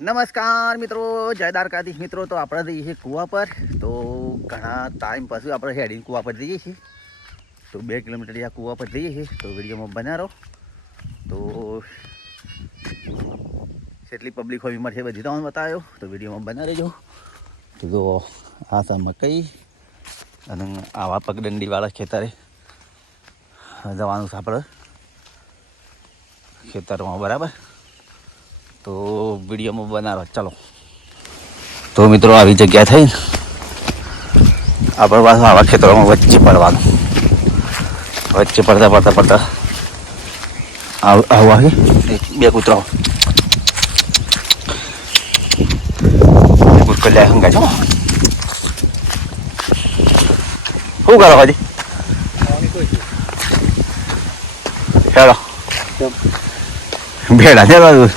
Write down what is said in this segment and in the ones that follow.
નમસ્કાર મિત્રો, જય દ્વારકાધીશ મિત્રો. તો આપણે જઈએ છીએ કૂવા પર. તો ઘણા ટાઈમ પછી આપણે હેડીને કૂવા પર જઈએ છીએ. તો 2 કિલોમીટર આ કૂવા પર જઈએ છીએ. તો વિડીયોમાં બના રહો. તો કેટલી પબ્લિક હોય મળશે બધી તમને બતાવ્યો. તો વિડીયોમાં બના રહેજો. તો જો આ છે મકઈ અને આવા પગદંડીવાળા ખેતરે જવાનું છે આપણે ખેતરમાં, બરાબર. તો વિડીયોમાં બનાવો ચાલો. તો મિત્રો આવી જગ્યા થઈ ને આપણે પાછું આવા ખેતરોમાં વચ્ચે પડવાનું. વચ્ચે પડતા આવું આવે 2 કૂતરાઓ કૂતકો લે હંગા છો. શું કરો હજી હેલો ભેડા છે બાજુ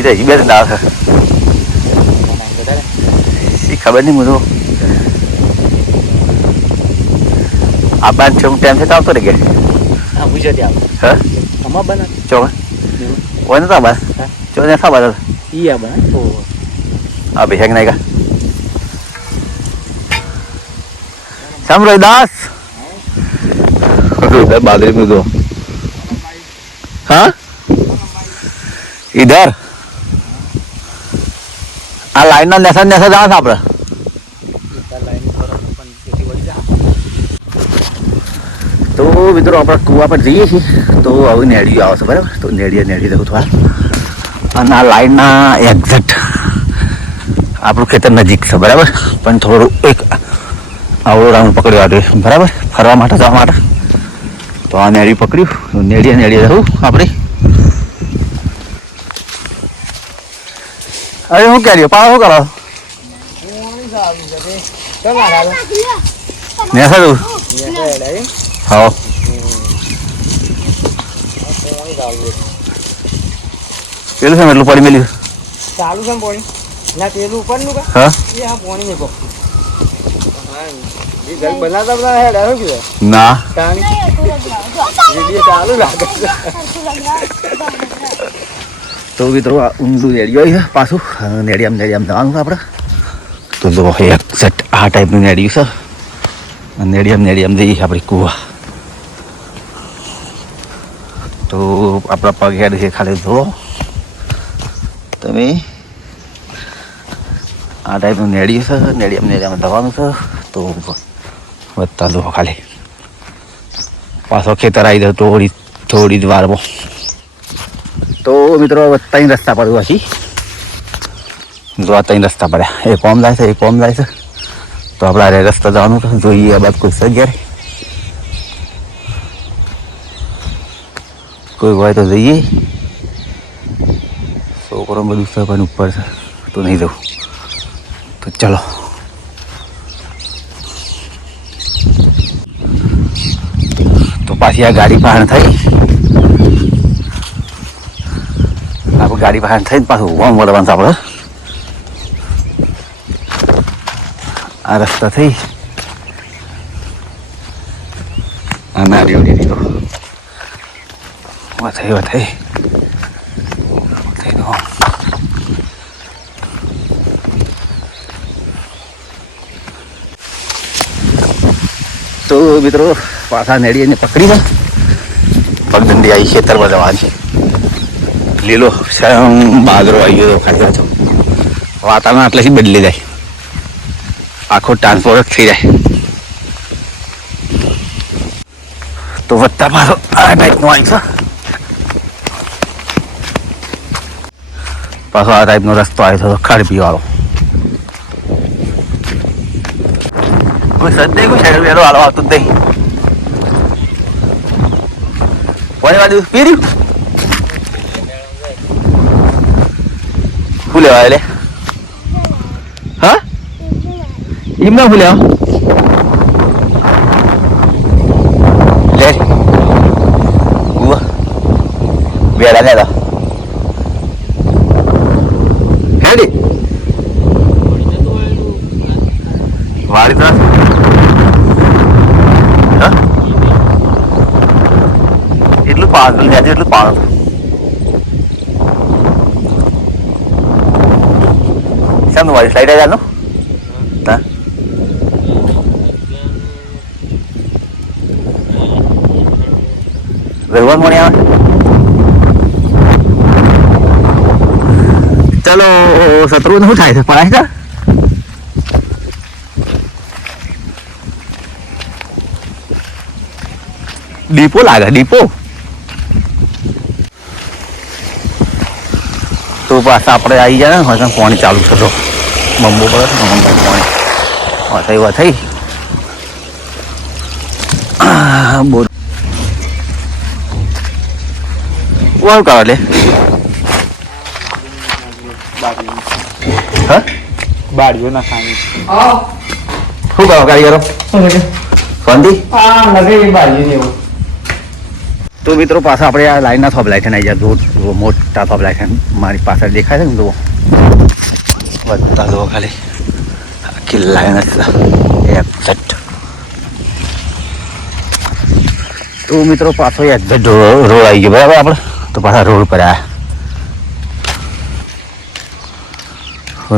इधर ही बेच दाल है सी खबर नहीं मुझे. आप बात चुम टाइम से ताऊ तो लगे हाँ मुझे दिया हाँ हमारा बना चौक वो ना था बस चौक ने था बस iya bana तो अभी है नहीं का सामने दास उधर बादल में दो हाँ इधर આ લાઈન ના નેસા નેસા જાવ આપણે તો મિત્રો આપણે કૂવા પર જઈએ છીએ. તો હવે નેડિયું આવશે, બરાબર. તો નેડી દઉં થોડા. અને આ લાઈનના એક્ઝેક્ટ આપણું ખેતર નજીક છે, બરાબર. પણ થોડું એક આવડો રાઉન્ડ પકડ્યો હતો, બરાબર, ફરવા માટે જવા માટે. તો આ નેડિયું પકડ્યું. નેડીએ જવું આપણે. અરે શું કર્યો પાડો શું કરો ને સારું હા પેલું છે એટલું પડી મેલ્યું ચાલુ છે પાણી ના તેલું ઉપર નું કા હા એ આ પાણી મેકો એ ઘર બનાતા બધા હેડ આવ્યો કે ના પાણી વિડિયો ચાલુ લાગે તો મિત્રો આ ઊંધું નેડિયું આવી છે પાછું. નેડિયામ જવાનું આપણે. તો જો એક્ઝેક્ટ આ ટાઈપનું નેડિયું છે. નેડિયામ જઈએ આપણે કૂવા. તો આપણા પગ હેડ છે ખાલી જુઓ તમે. આ ટાઈપનું નેડિયું છે. નેડિયામ જવાનું છે. તો વધતા જુઓ ખાલી. પાછો ખેતર આવી જાય થોડી જ વારમાં. તો મિત્રો ત્રણ રસ્તા પડ્યું હજી. જો આ 3 રસ્તા પડ્યા. એક ઓમ જાય છે, એક ઓમ જાય છે. તો આપણે આ રસ્તા જવાનું જોઈએ. આ બાદ કોઈ સગ્યા કોઈ હોય તો જઈએ. છોકરો બધું છે પણ ઉપર છે તો નહીં જવું. તો ચાલો. તો પાછી આ ગાડી પાહણ થઈ. આપણે ગાડી બહાર થઈને પાછું વમ વળવાનું છે આપણે. આ રસ્તા થઈ આ નારીઓ દીધો થઈ તો મિત્રો પાછા નેડીને પકડીને પગદંડી આવી ખેતરમાં જવાની. લીલો બાજરો આવી ગયો ખાલી છો. વાતાવરણ આટલેથી બદલી જાય, આખો ટ્રાન્સફોર્ટ થઈ જાય. તો વધતા પાછો આ ટાઈપનો આવી છે. પાછો આ ટાઈપનો રસ્તો આવ્યો છે ખાડી પીવાળો. કોઈ સદ કોઈ સાઈડ વેલો હાલો આવતું જ નહીં. કોની બાજુ પીર્યું શું લેવા એટલે હા એમ ના ભૂલ્યા લે વેડા લેતા હેડી વાળી તો એટલું પાણી એટલું પાણી શાનું વાળી સ્લાઈડ જાનું હા વેવન મણી આવે ચલો શત્રુ શું થાય છે પડાય છે ડીપો લાગે ડીપો તો પાછા આપણે આવી જાય ને હવે પાણી ચાલુ થતો બંબો પડે છે પાણી થઈ બોલ કોણ કરો લે હા બાળીઓ ના ખાની શું કરો કારીગરો શાંતિ તો મિત્રો પાછા આપણે આ લાઈનના થોભલાય છે ને અહીંયા મોટા થોભલાય છે મારી પાછળ દેખાય છે ને જુઓ બધા જુઓ ખાલી આખી લાઈન જ એક્ઝેક્ટ તો મિત્રો પાછો એક્ઝેક્ટ રોડ આવી ગયો બરાબર આપણે તો પાછા રોડ પર આવ્યા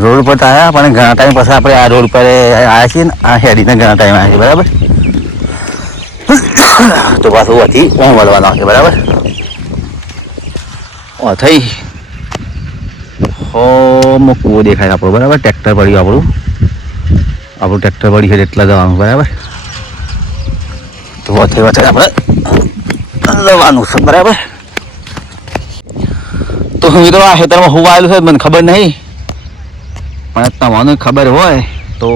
રોડ પર તો આવ્યા પણ ઘણા ટાઈમ પછી આપણે આ રોડ પર આવ્યા છીએ ને આ હેડીને ઘણા ટાઈમ આવ્યા છીએ બરાબર તો પાછું અહીંથી ઓમ વળવાનું આવશે બરાબર થઈ હોમ કૂવો દેખાય આપણું બરાબર ટ્રેક્ટર પડ્યું આપણું ટ્રેક્ટર પડ્યું છે એટલા જવાનું બરાબર તો થઈ વચ્ચે આપણે જવાનું છે બરાબર તો મિત્રો આ ખેતરમાં હું આવેલું છે મને ખબર નહીં પણ તમને ખબર હોય તો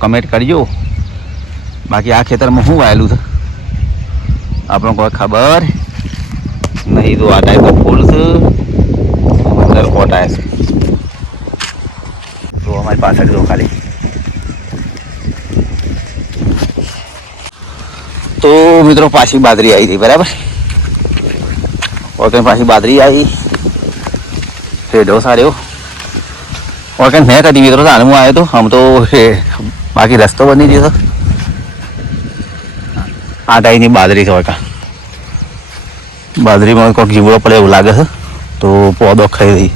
કમેન્ટ કરજો બાકી આ ખેતરમાં શું આવેલું છે આપણને કોઈ ખબર નહીં તો આ ટાઈપ ફૂલ છે અંદર કોટાય છે તો અમારી પાછળ જો ખાલી તો મિત્રો પાછી બાજરી આવી હતી બરાબર ઓકે પાછી બાજરી આવી હેડો સારો ઓકે મેં કદી મિત્રો તો હું આવ્યો હતો આમ તો બાકી રસ્તો બની ગયો હતો આ ટાઈપની બાજરી છે ઓકા બાજરીમાં કોઈક જીવડો પડે એવું લાગે છે તો પોદો ખાઈ રહી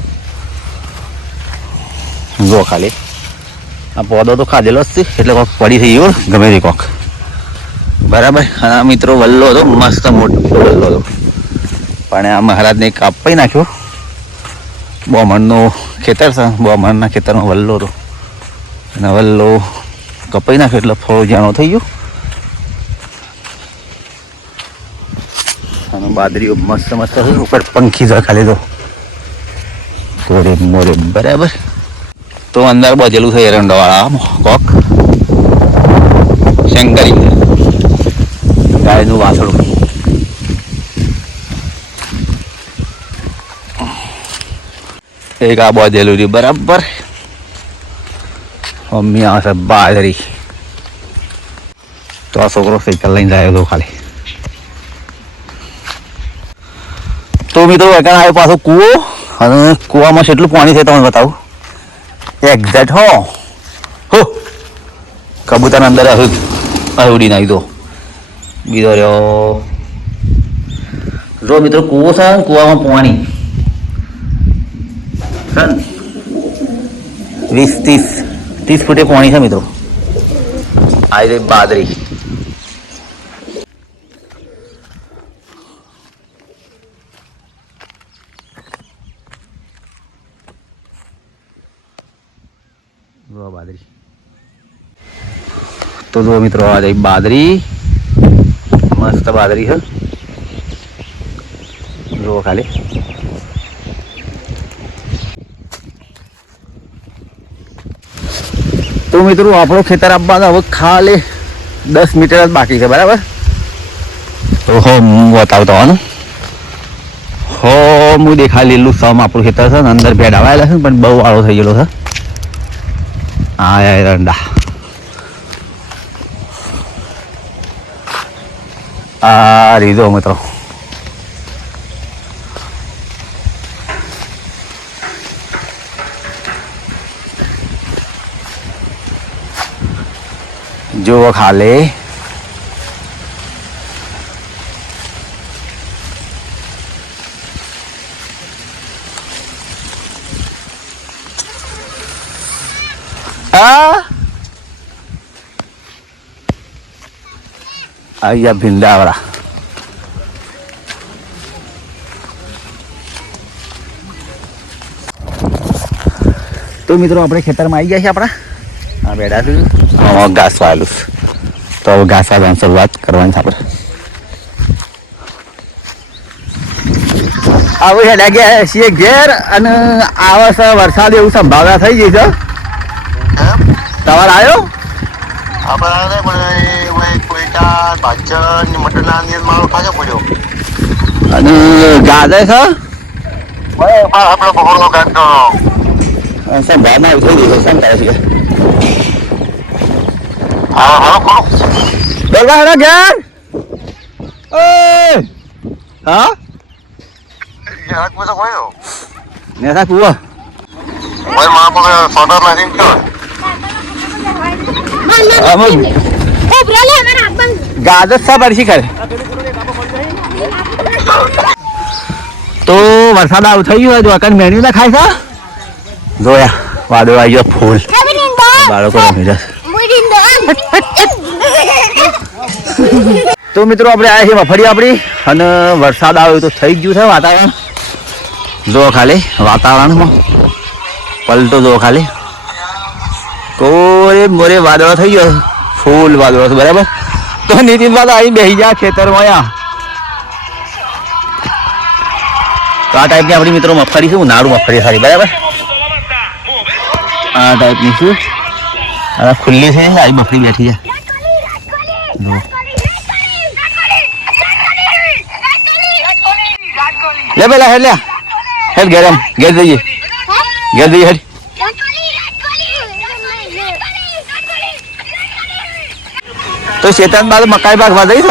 જો ખાલી આ પોદો તો ખાધેલો જ છે એટલે કોઈક પડી થઈ ગયો ગમે તે કોક બરાબર અને આ મિત્રો વલ્લો હતો મસ્ત મોટો વલ્લો હતો પણ આ મહારાજને કાપી નાખ્યો બોમણનું ખેતર છે બોમણના ખેતરમાં વલ્લો હતો અને વલ્લો કપાઈ નાખ્યો એટલે ફળો જાણો થઈ ગયો અને બાદરીઓ મસ્ત મસ્ત છે ઉપર પંખી છે ખાલી તો તોરે મોરે બરાબર તો અંદર બધેલું છે એરંડાવાળા કોક શંકરી ગાયનું વાસળું એક આ બધેલું રહ્યું બરાબર મમ્મી આવશે બાજરી તો આ છોકરો સાયકલ લઈને જાય તો ખાલી તો મિત્રો એક આવ્યો પાછો કૂવો અને કૂવામાં કેટલું પાણી છે તમને બતાવું એક્ઝેક્ટ હો કબૂતર અંદર ઉડીને આવી દો બીજો રહ્યો જો મિત્રો કૂવો છે કૂવામાં પાણી 20-30 ફૂટે પાણી છે મિત્રો આ રહી બાદરી બાદરી તો જો મિત્રો આ રહી બાદરી મસ્ત બાદરી છે જુઓ ખાલી તો મિત્રો આપણો ખેતર આપવા હવે ખાલી 10 મીટર જ બાકી છે બરાબર તો હું બતાવતો હોવાનું હું દેખા લીલું સમ આપણું ખેતર છે ને અંદર ભેડ આવેલા છે પણ બહુ વાળો થઈ ગયેલો છે હા એરંડા આ રીધો મિત્રો જુઓ ખાલી અહીંયા ભીંડાવાળા. તો મિત્રો આપણે ખેતરમાં આવી ગયા છે આપણા. હા બેઠા છું. ઘાસ વાયેલું તો હવે ઘાસ વાળવાની શરૂઆત કરવાની છે આપણે. હવે હેડા ગયા છીએ ઘેર અને આવા છે વરસાદ એવું સંભાવના થઈ ગઈ છે. તમારે આવ્યો અને ગાજર છે સંભાવના એવું થઈ ગઈ છે. શું કરે છે બોલવા હેડા ઘેર. હા નેસા કુવા ગાજર સા બરસી કરે તો વરસાદ આવું થઈ ગયો જો અકન મેન્યુ ના ખાય છે. જોયા વાદળો આવી ગયો ફૂલ બાળકો રમી જશે. તો મિત્રો આપણે આવ્યા છીએ મફળી આપણી અને વરસાદ આવ્યો તો થઈ જ ગયું છે વાતાવરણ. જો ખાલી વાતાવરણમાં પલટો જો ખાલી કોઈ મોરે વાદળો થઈ ગયો ફૂલ વાદળો છે બરાબર. તો નીતિન બાદ આવી બેસી ગયા ખેતરમાં અહીંયા. તો આ ટાઈપની આપણી મિત્રો મગફળી છે ઉનાળુ મગફળી સારી બરાબર. આ ટાઈપની શું ખુલ્લી છે આવી મગફળી બેઠી છે. લે પેલા હેડ લે હેડ ઘેર ઘેર જઈએ હેડ. તો શેતાન બાદ મકાઈ ભાગવા જઈશ.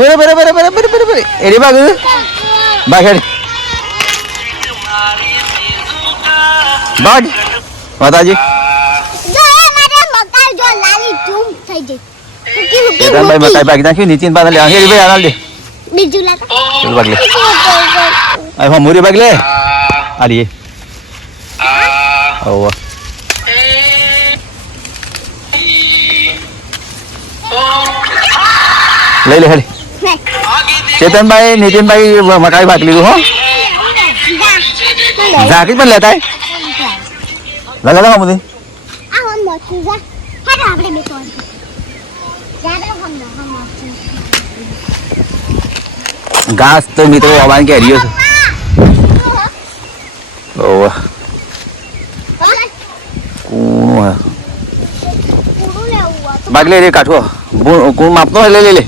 બરાબર બરાબર બરાબર બરાબર એરી ભાગ ભાગ હેડ ભાગ માતાજી. શેતાનભાઈ મકાઈ ભાગી નાખ્યું નીચે બાદ લે હેરી ભાઈ આના લે બીજું લે ભાગ લે આ મોરી ભાગ લે આ લે ઓવા લઈ લે હેડી. ચેતનભાઈ નીતિનભાઈ મકાઈ ભાગ લીધું હો. ઝાકી પણ લેતા લગા મુદી ઘાસ તો મિત્રો આવવાની કેરીઓ છે. ઓવા કુણું ભાગ લે રે કાઠો કુણ માપનો લે લે લે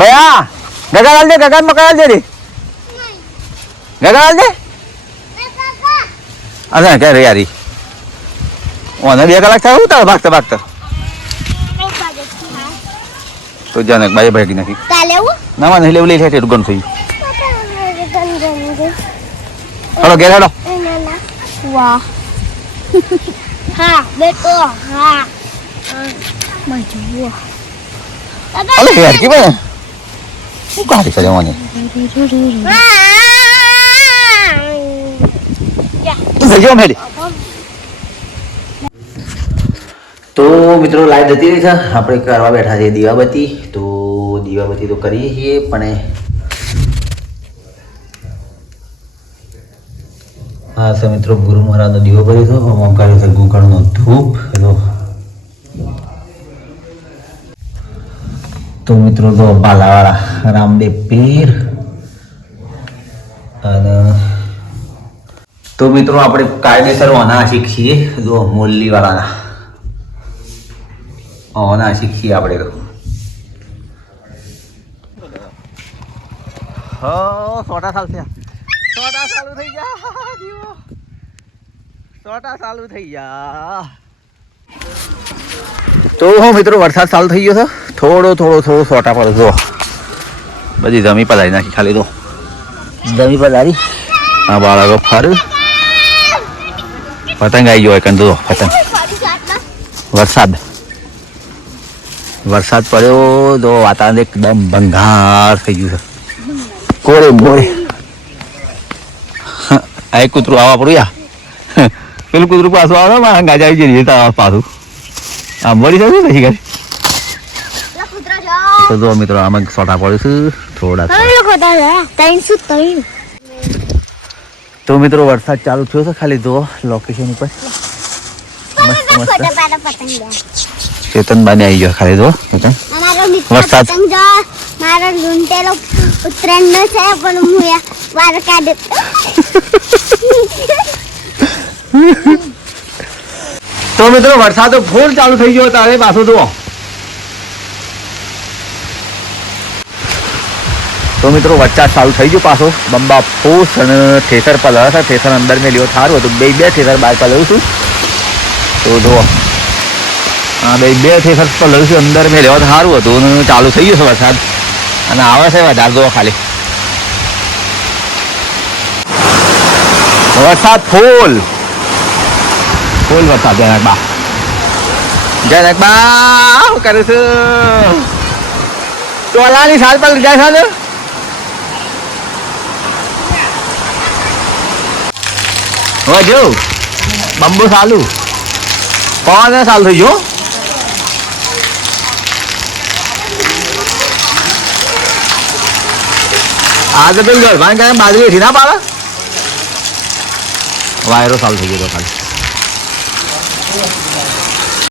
ભયા ગગા લાલ દે ગગા મકાઈ દે રે ગગા લાલ દે. અરે કે રે યારી ઓને 2 કલાક થાય ઉતાર ભાગતા ભાગતા તો જાને બાય ભાગી નાખી ના માં નહીં લેવું લે છે ગન થઈ. હલો ઘેર હેડો. વાહ હા બેટો હા મજો અલે યાર કે ભાઈ શું કાઢી છે મને જજો મેડી. તો મિત્રો લાઈટ જતી રહી છે આપણે કરવા બેઠા છીએ દીવાબત્તી. તો દીવાબત્તી તો કરીએ છીએ પણ હા સર મિત્રો ગુરુ મહારાજનો દીવો કર્યો હતો હોમ કર્યો છે ગુગળનો ધૂપ. તો મિત્રો તો બાલાવાળા રામદેવ પીર અને તો મિત્રો આપણે કાયદેસર ઓના શીખીએ જો મોરલીવાળાના ઓના શીખીએ આપણે તો. હા સોટા ચાલુ થઈ ગયા સોટા ચાલુ થઈ ગયા. તો મિત્રો વરસાદ ચાલુ થઈ ગયો છે થોડો સોટા પડે જો બધી જમી પધારી નાખી ખાલી તો જમી પધારી. આ બાળકો ફર પતંગ આવી ગયો કંદો પતંગ. વરસાદ પડ્યો તો વાતાવરણ એકદમ ભંગાર થઈ ગયું છે કોરે મોરે. આ કૂતરું આવા પડ્યું યા પેલું કૂતરું પાછું આવે મારા ગાજા આવી જઈએ પાછું આમ મળી જશે પછી ગાડી તો જો મિત્રો આમાં સોટા પડ્યું થોડા તો મિત્રો વરસાદ ચાલુ થયો છે ખાલી જો લોકેશન ઉપર ચેતનબાને આવી ગયો ખાલી જો વરસાદ મારો લૂંટેલો ઉત્તરાયણ નો છે પણ હું વાર કાઢે તો મિત્રો વરસાદ ફૂલ ચાલુ થઈ ગયો તારે પાછો જુઓ તો મિત્રો વરસાદ ચાલુ થઈ ગયો પાછો બંબા ફૂસ અને થેસર પલળ છે થેસર અંદર મેં લ્યો સારું હતું બે થેસર બહાર પલળ્યું છું તો જુઓ હા બે થેસર પલળ્યું છું અંદર મેં લેવા સારું હતું અને ચાલુ થઈ ગયો છે વરસાદ અને આવે છે વધારે જુઓ ખાલી વરસાદ ફૂલ વરસાદ જયનાકબા શું કરે છે ટોલાની સાલ પર જાય છે હવે જો બંબુ ચાલુ પવન ચાલુ થઈ ગયો આજે પેલું ગરબાને કાંઈ બાજરી હેઠી ના પાડે વાયરો ચાલુ થઈ ગયો ખાલી